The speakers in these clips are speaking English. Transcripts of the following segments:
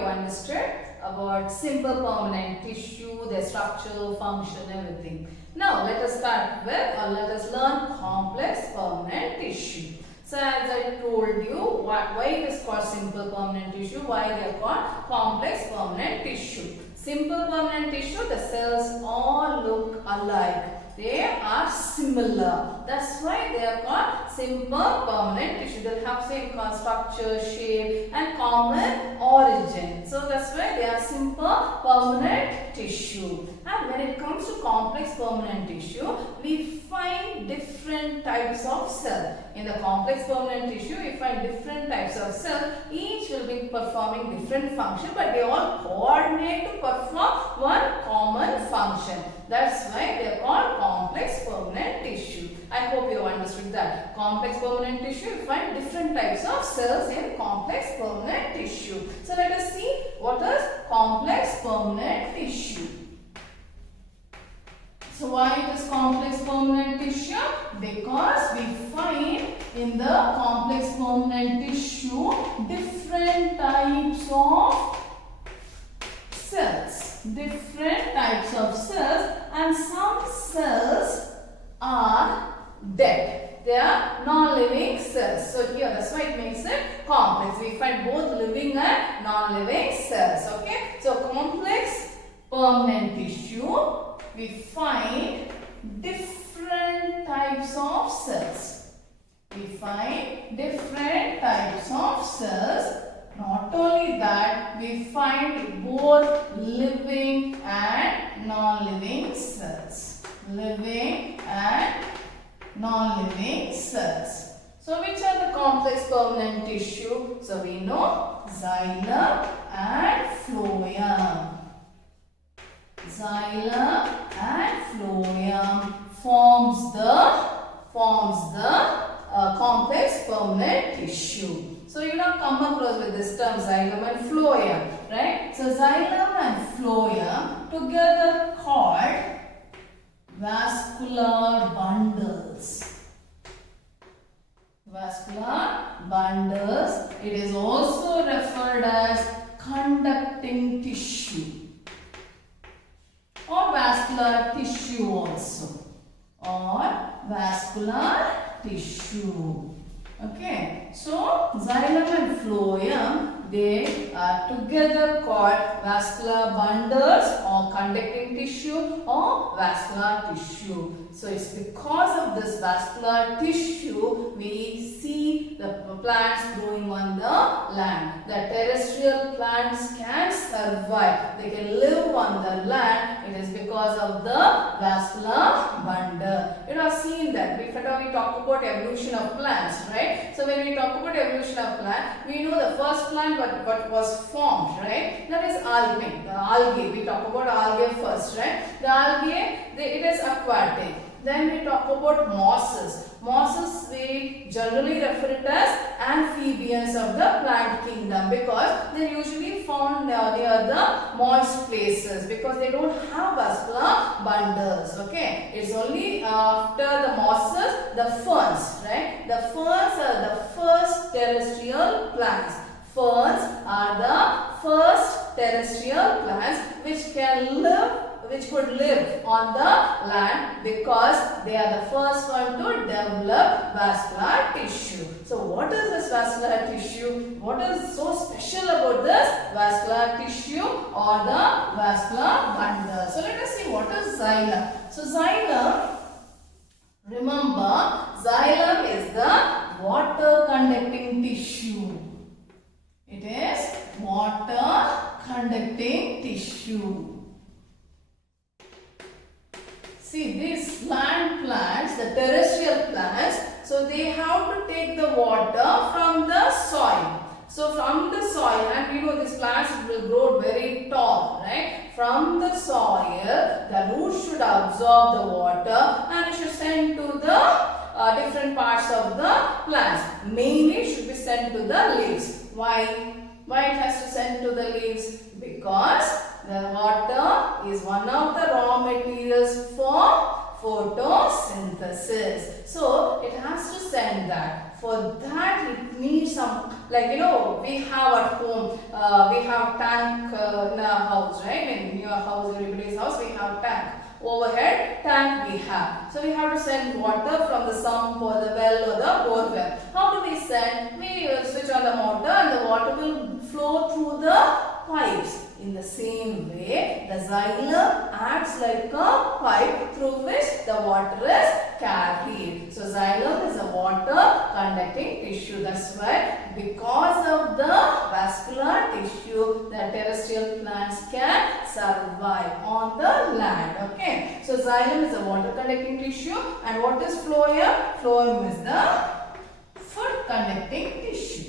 have understood about simple permanent tissue, their structure, function, everything. Now let us start with, or let us learn complex permanent tissue. So as I told you, why it is called simple permanent tissue, why they are called complex permanent tissue. Simple permanent tissue, the cells all look alike. They are similar. That's why they are called simple permanent tissue. They have same structure, shape and common origin. So that's why they are simple permanent tissue. And when it comes to complex permanent tissue, we find different types of cells. In the complex permanent tissue, we find different types of cells. Each will be performing different function, but they all coordinate to perform one common function. That's why they are called complex permanent tissue. I hope you have understood that. Complex permanent tissue, you find different types of cells in complex permanent tissue. So let us see what is complex permanent tissue. So why it is complex permanent tissue? Because we find in the complex permanent tissue different types of cells. Different types of cells, and some cells are dead. They are non-living cells. So here that's why it makes it complex. We find both living and non-living cells. Okay. So complex permanent tissue, we find different types of cells. We find different types of cells. Not only that, we find both living and non-living cells. Living and non-living cells. So which are the complex permanent tissue? So we know xylem and phloem. Xylem and phloem forms the complex permanent tissue. So you have come across with this term xylem and phloem, right? So xylem and phloem together called vascular bundles. Vascular bundles. It is also referred as conducting tissue or vascular tissue also, or vascular tissue. Okay, so xylem and phloem, they are together called vascular bundles or conducting tissue or vascular tissue. So it's because of this vascular tissue we see the plants growing on the land. The terrestrial plants can survive. They can live on the land. It is because of the vascular bundle. You have seen that. We talk about evolution of plants, right? So when we talk about evolution of plant, we know the first plant what was formed, right? That is algae. The algae. We talk about algae first, right? The algae, it is aquatic. Then we talk about mosses. Mosses, we generally refer it as amphibians of the plant kingdom because they are usually found near the moist places because they don't have vascular bundles. Okay, it's only after the mosses, the ferns, right? The ferns are the first terrestrial plants. Ferns are the first terrestrial plants which could live on the land because they are the first one to develop vascular tissue. So what is this vascular tissue? What is so special about this vascular tissue or the vascular bundle? So let us see what is xylem. So xylem, remember, xylem is the water conducting tissue. It is water conducting tissue. See, these land plants, the terrestrial plants, so they have to take the water from the soil. So from the soil, and you know these plants will grow very tall, right? From the soil, the roots should absorb the water and it should send to the different parts of the plants. Mainly it should be sent to the leaves. Why? Why it has to send to the leaves? Because the water is one of the raw materials for photosynthesis. So it has to send that. For that it needs some Like we have at home, we have tank in our house, right? In your house, everybody's house, we have tank. Overhead tank we have. So we have to send water from the sump or the well or the borewell. How do we send? We switch on the motor and the water will flow through the pipes. In the same way, the xylem acts like a pipe through which the water is carried. So xylem is a water conducting tissue. That's why because of the vascular tissue, the terrestrial plants can survive on the land. Okay. So xylem is a water conducting tissue, and what is phloem? Phloem is the food conducting tissue.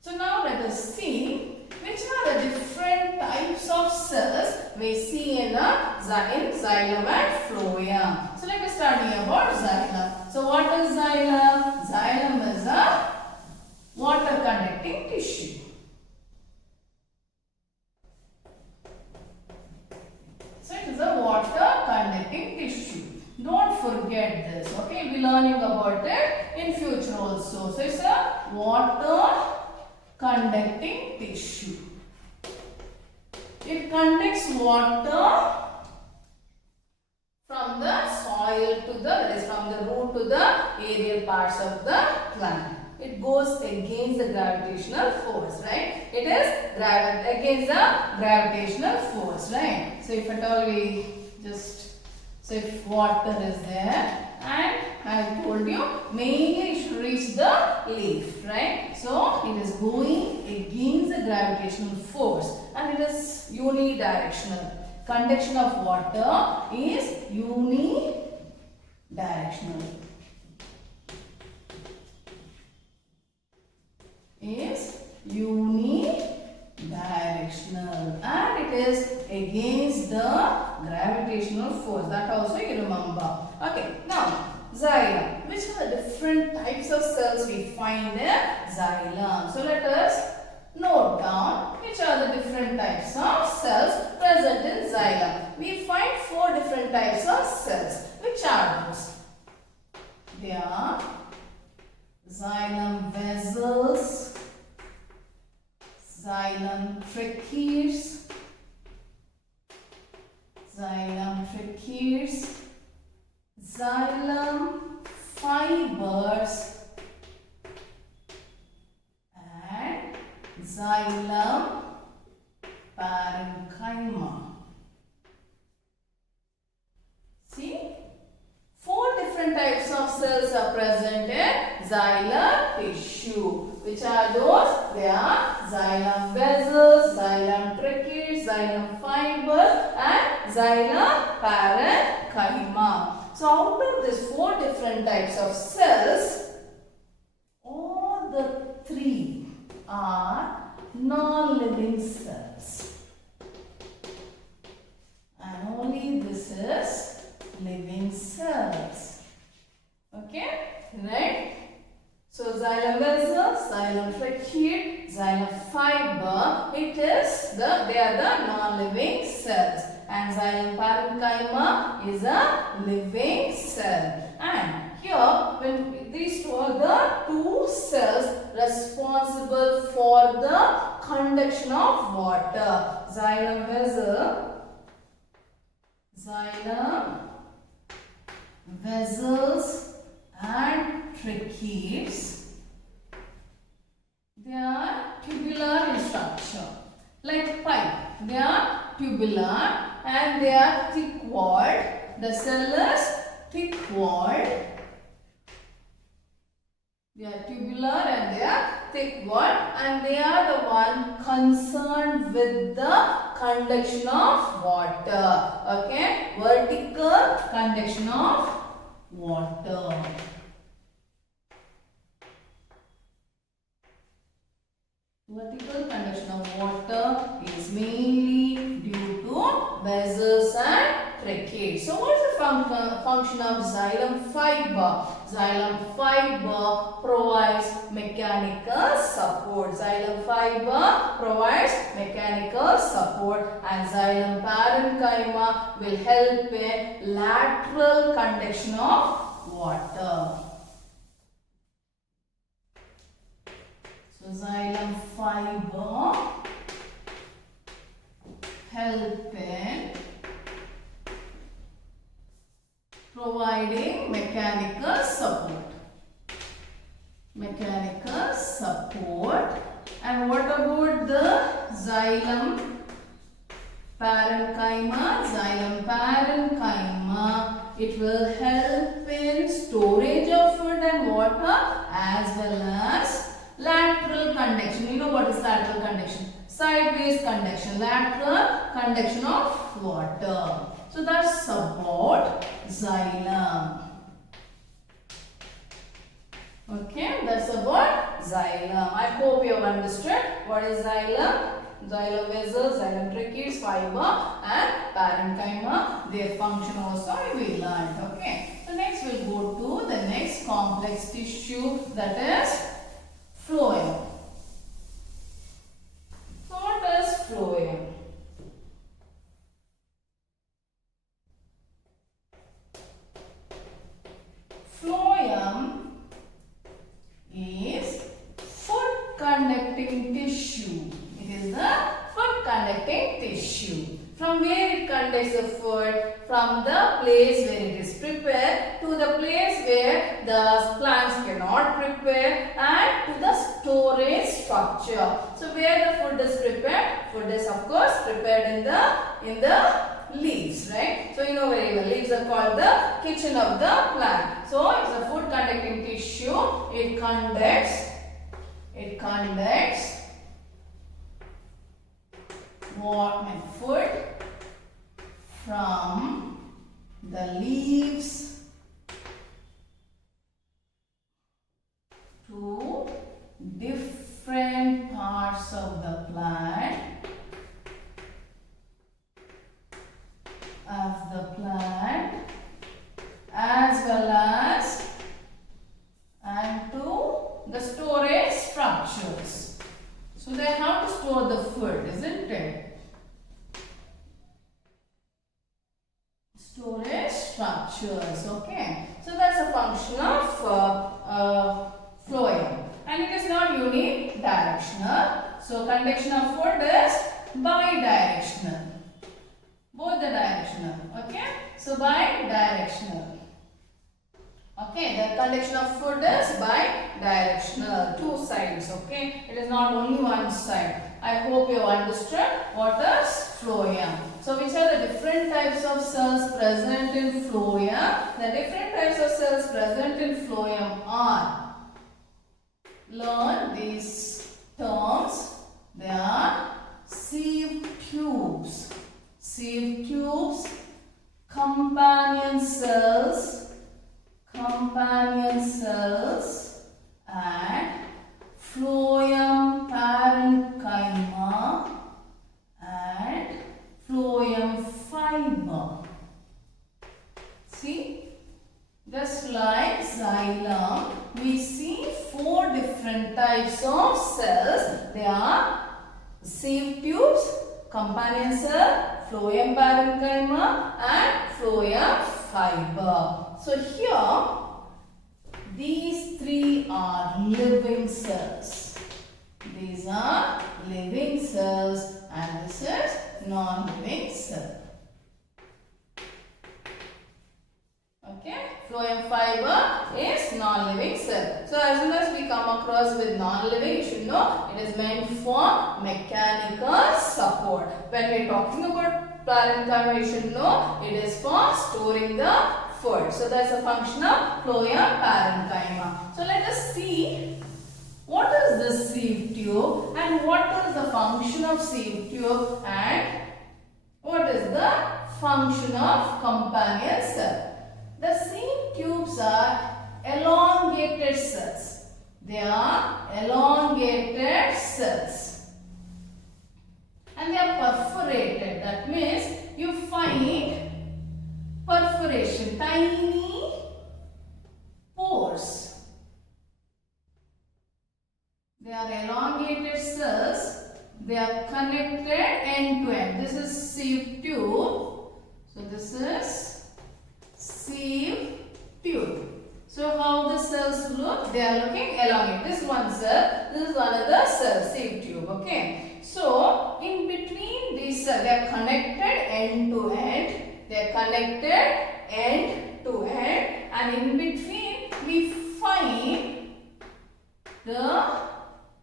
So now let us see which are the different types of cells we see in xylem and phloem. So let us start here about xylem. So what is xylem? Xylem is a water conducting tissue. So it is a water conducting tissue. Don't forget this. Okay, we'll be learning about it in future also. So it's a water conducting tissue. It conducts water from the soil to that is from the root to the aerial parts of the plant. It goes against the gravitational force, right? It is against the gravitational force, right? So if at all we so if water is there, and I told you mainly it should reach the leaf, right? So it is going against the gravitational force and it is unidirectional. Conduction of water is unidirectional. Is unidirectional and it is against the gravitational force. That also you remember. Okay, now xylem. Which are the different types of cells we find in xylem? So let us note down which are the different types of cells present in xylem. We find 4 different types of cells. Which are those? They are xylem vessels, xylem tracheates, xylem fibers, and xylem parenchyma. See? 4 different types of cells are present in xylem tissue. Which are those? They are xylem vessels, xylem tracheates, xylem fibers, and xylem parenchyma. So out of these 4 different types of cells, all the 3 are non-living cells. And only this is living cells. Okay, right? So xylem vessel, xylem tracheate, xylem fiber, they are the non-living cells. And xylem parenchyma is a living cell. And here, when these 2 are the 2 cells responsible for the conduction of water. Xylem vessel, xylem vessels and tracheates, they are tubular in structure, like pipe. They are tubular and they are thick-walled. The cell is thick-walled. They are tubular and they are thick-walled, and they are the one concerned with the conduction of water. Okay, vertical conduction of water. Vertical conduction of water is mainly due to vessels and tracheates. So what is the function of xylem fiber? Xylem fiber provides mechanical support. Xylem fiber provides mechanical support, and xylem parenchyma will help in lateral conduction of water. So xylem fiber help in providing mechanical support. Mechanical support. And what about the xylem parenchyma? Xylem parenchyma, it will help in storage of food and water as well as lateral conduction. You know what is lateral conduction? Sideways conduction, lateral conduction of water. So that's about xylem. Okay, that's about xylem. I hope you have understood what is xylem. Xylem vessels, xylem tracheids, fiber and parenchyma. Their function also we learned. Okay. So next we'll go to the next complex tissue, that is phloem. So what is phloem? Phloem is food conducting tissue. It is the food conducting tissue. From where it conducts the food? From the place where it is prepared to the place where the plants cannot prepare and to the storage structure. So where the food is prepared? Food is of course prepared in the leaves, right? So you know very well, leaves are called the kitchen of the plant. So it's a food conducting tissue. It conducts food from the leaves to different parts of the plant as well as and to the storage structures. So they have to store the food, isn't it? Storage structures. Okay. So that's a function of phloem, and it is not unidirectional. So conduction of food is bidirectional. Both the directional. Okay. So bidirectional. Okay, the conduction of food is bi-directional, two sides. Okay, it is not only one side. I hope you understood what is phloem. So, which are the different types of cells present in phloem? The different types of cells present in phloem are, learn these terms. They are sieve tubes, companion cells, and phloem parenchyma and phloem fiber. See, just like xylem, we see four different types of cells. They are sieve tubes, companion cell, phloem parenchyma and phloem fiber. So here, these three are living cells. These are living cells and this is non-living cell. Okay, phloem fiber is non-living cell. So as soon as we come across with non-living, you should know it is meant for mechanical support. When we are talking about parenchyma, you should know it is for storing the food. So that's a function of phloem parenchyma. So let us see what is the sieve tube and what is the function of sieve tube and what is the function of companion cell. The sieve tubes are elongated cells. They are elongated cells and they are perforated. That means you find perforation, tiny pores. They are elongated cells. They are connected end to end. This is sieve tube. So this is sieve tube. So how the cells look? They are looking elongated. This one cell, this is another connected end to end, and in between we find the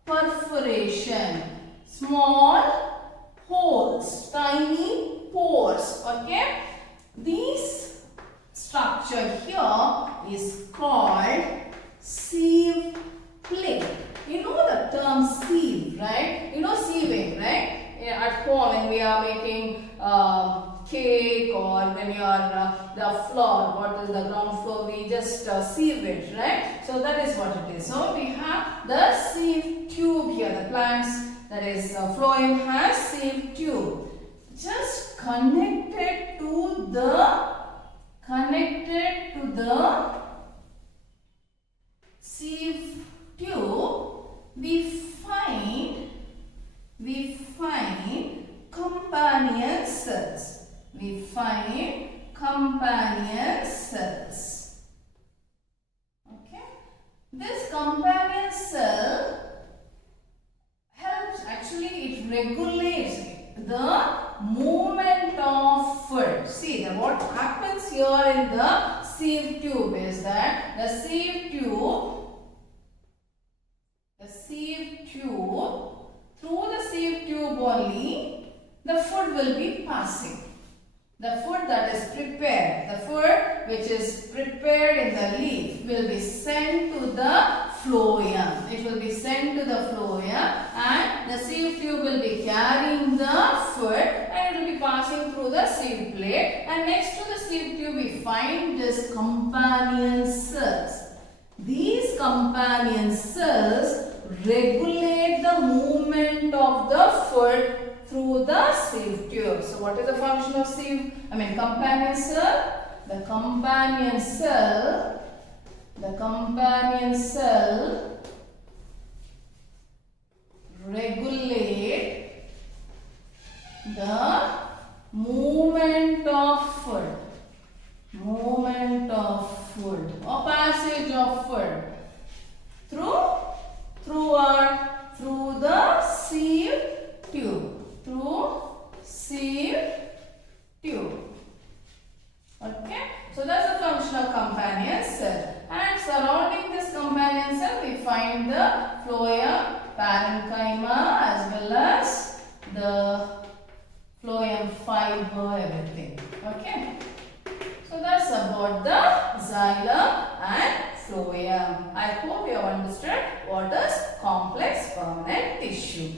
perforation, small holes, tiny pores. Okay, this structure here is called sieve plate. You know the term sieve, right? You know sieving, right? At home when we are making cake, or when you are the floor, what is the ground floor, we just sieve it, right? So that is what it is. So we have the sieve tube here, the plants, that is phloem has sieve tube. Just connected to the sieve tube, we find companion cells. We find companion cells. Okay, this companion cell helps, actually it regulates the movement of food. See, what happens here in the sieve tube is that the sieve tube, through the sieve tube only, the food will be passing. The food that is prepared, the food which is prepared in the leaf will be sent to the phloem. It will be sent to the phloem, and the sieve tube will be carrying the food, and it will be passing through the sieve plate. And next to the sieve tube we find this companion cells. These companion cells regulate the movement of the food through the sieve tube. So what is the function of companion cell? The companion cell regulate the movement of food or passage of food through the sieve tube. Okay, so that's the function of companion cell. And surrounding this companion cell we find the phloem, parenchyma, as well as the phloem fiber, everything. Okay, so that's about the xylem and phloem. I hope you have understood what is complex permanent tissue.